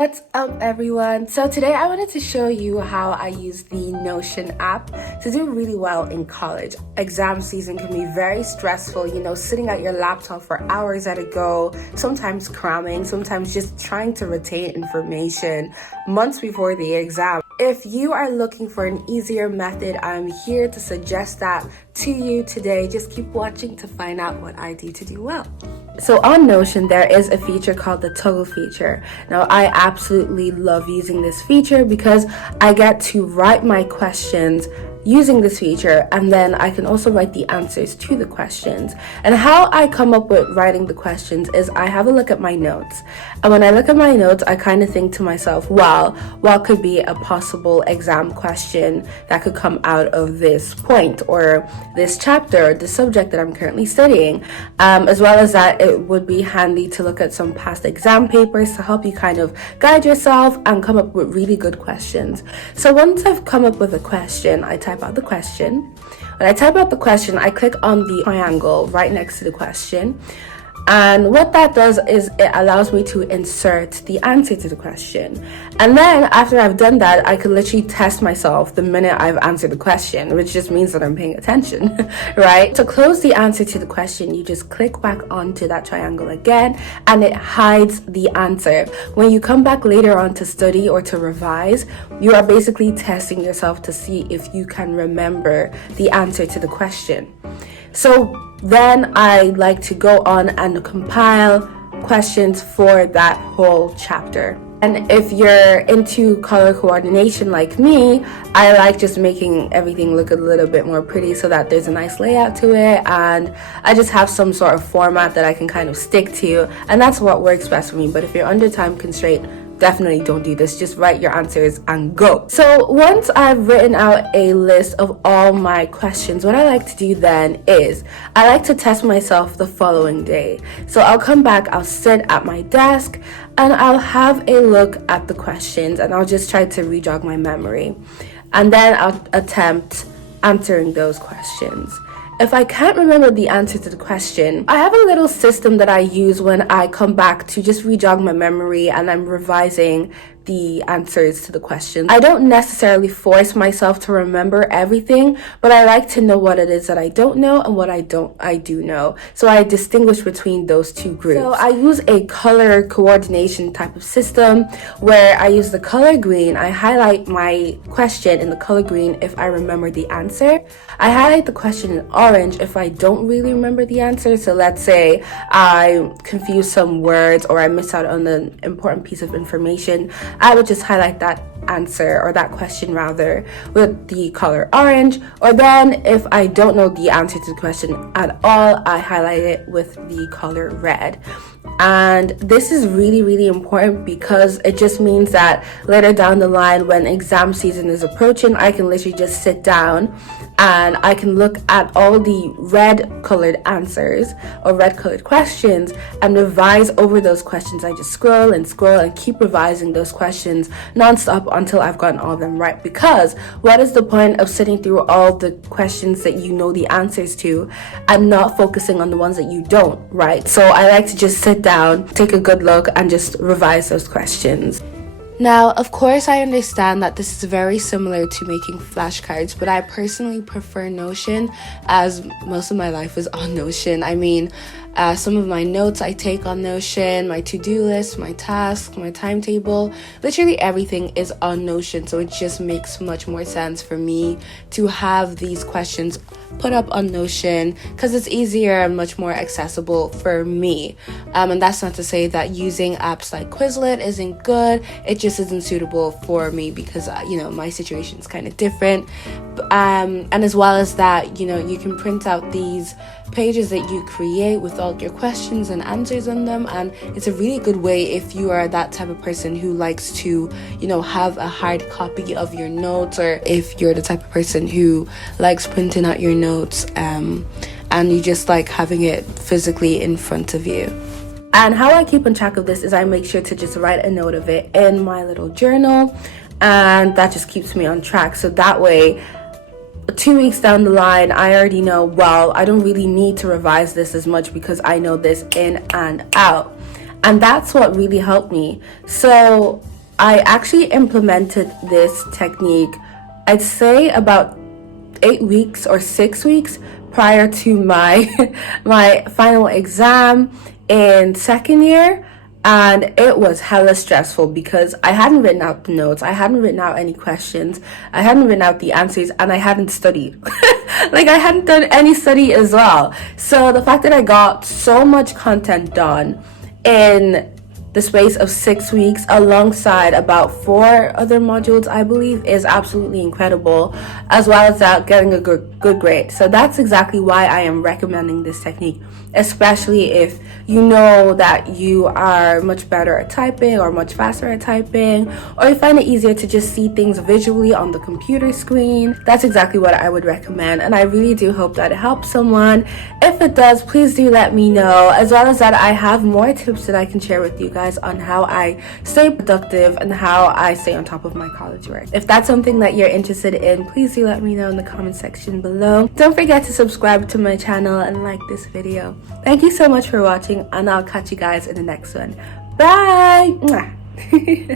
What's up, everyone? So today I wanted to show you how I use the Notion app to do really well in college. Exam season can be very stressful, sitting at your laptop for hours at a go, sometimes cramming, sometimes just trying to retain information months before the exam. If you are looking for an easier method, I'm here to suggest that to you today. Just keep watching to find out what I do to do well. So on Notion, there is a feature called the toggle feature. Now, I absolutely love using this feature because I get to write my questions using this feature, and then I can also write the answers to the questions. And how I come up with writing the questions is I have a look at my notes. And when I look at my notes, I kind of think to myself, wow, what could be a possible exam question that could come out of this point or this chapter or the subject that I'm currently studying? As well as that, it would be handy to look at some past exam papers to help you kind of guide yourself and come up with really good questions. So once I've come up with a question, I type out the question. When I type out the question, I click on the triangle right next to the question. And what that does is it allows me to insert the answer to the question. And then after I've done that, I can literally test myself the minute I've answered the question, which just means that I'm paying attention, right? To close the answer to the question, you just click back onto that triangle again, and it hides the answer. When you come back later on to study or to revise, you are basically testing yourself to see if you can remember the answer to the question. So then I like to go on and compile questions for that whole chapter. And if you're into color coordination like me, I like just making everything look a little bit more pretty so that there's a nice layout to it, and I just have some sort of format that I can kind of stick to, and that's what works best for me. But if you're under time constraint, definitely don't do this. Just write your answers and go. So once I've written out a list of all my questions, what I like to do then is I like to test myself the following day. So I'll come back, I'll sit at my desk, and I'll have a look at the questions, and I'll just try to re-jog my memory. And then I'll attempt answering those questions. If I can't remember the answer to the question, I have a little system that I use when I come back to just re-jog my memory and I'm revising the answers to the questions. I don't necessarily force myself to remember everything, but I like to know what it is that I don't know and what I do know. So I distinguish between those two groups. So I use a color coordination type of system where I use the color green. I highlight my question in the color green if I remember the answer. I highlight the question in orange if I don't really remember the answer. So let's say I confuse some words or I miss out on an important piece of information. I would just highlight that answer, or that question rather, with the color orange. Or then if I don't know the answer to the question at all, I highlight it with the color red. And this is really, really important because it just means that later down the line when exam season is approaching, I can literally just sit down and I can look at all the red colored answers or red colored questions and revise over those questions. I just scroll and keep revising those questions nonstop until I've gotten all of them right. Because what is the point of sitting through all the questions that you know the answers to and not focusing on the ones that you don't, right? So I like to just sit down, take a good look, and just revise those questions. Now, of course, I understand that this is very similar to making flashcards, but I personally prefer Notion as most of my life is on Notion. I mean, some of my notes I take on Notion, my to-do list, my tasks, my timetable, literally everything is on Notion. So it just makes much more sense for me to have these questions put up on Notion because it's easier and much more accessible for me. And that's not to say that using apps like Quizlet isn't good. It just isn't suitable for me because, my situation is kind of different. And as well as that, you can print out these pages that you create with all your questions and answers on them, and it's a really good way if you are that type of person who likes to have a hard copy of your notes, or if you're the type of person who likes printing out your notes and you just like having it physically in front of you. And how I keep on track of this is I make sure to just write a note of it in my little journal, and that just keeps me on track. So that way 2 weeks down the line, I already know, well, I don't really need to revise this as much because I know this in and out. And that's what really helped me. So I actually implemented this technique, I'd say about 8 weeks or 6 weeks prior to my my final exam in second year. And it was hella stressful because I hadn't written out the notes, I hadn't written out any questions, I hadn't written out the answers, and I hadn't studied. Like, I hadn't done any study as well. So the fact that I got so much content done in the space of 6 weeks alongside about 4 other modules, I believe, is absolutely incredible, as well as that getting a good grade. So that's exactly why I am recommending this technique, especially if you know that you are much better at typing or much faster at typing, or you find it easier to just see things visually on the computer screen. That's exactly what I would recommend, and I really do hope that it helps someone. If it does, please do let me know, as well as that I have more tips that I can share with you guys on how I stay productive and how I stay on top of my college work. If that's something that you're interested in, please do let me know in the comment section below. Don't forget to subscribe to my channel and like this video. Thank you so much for watching, and I'll catch you guys in the next one. Bye!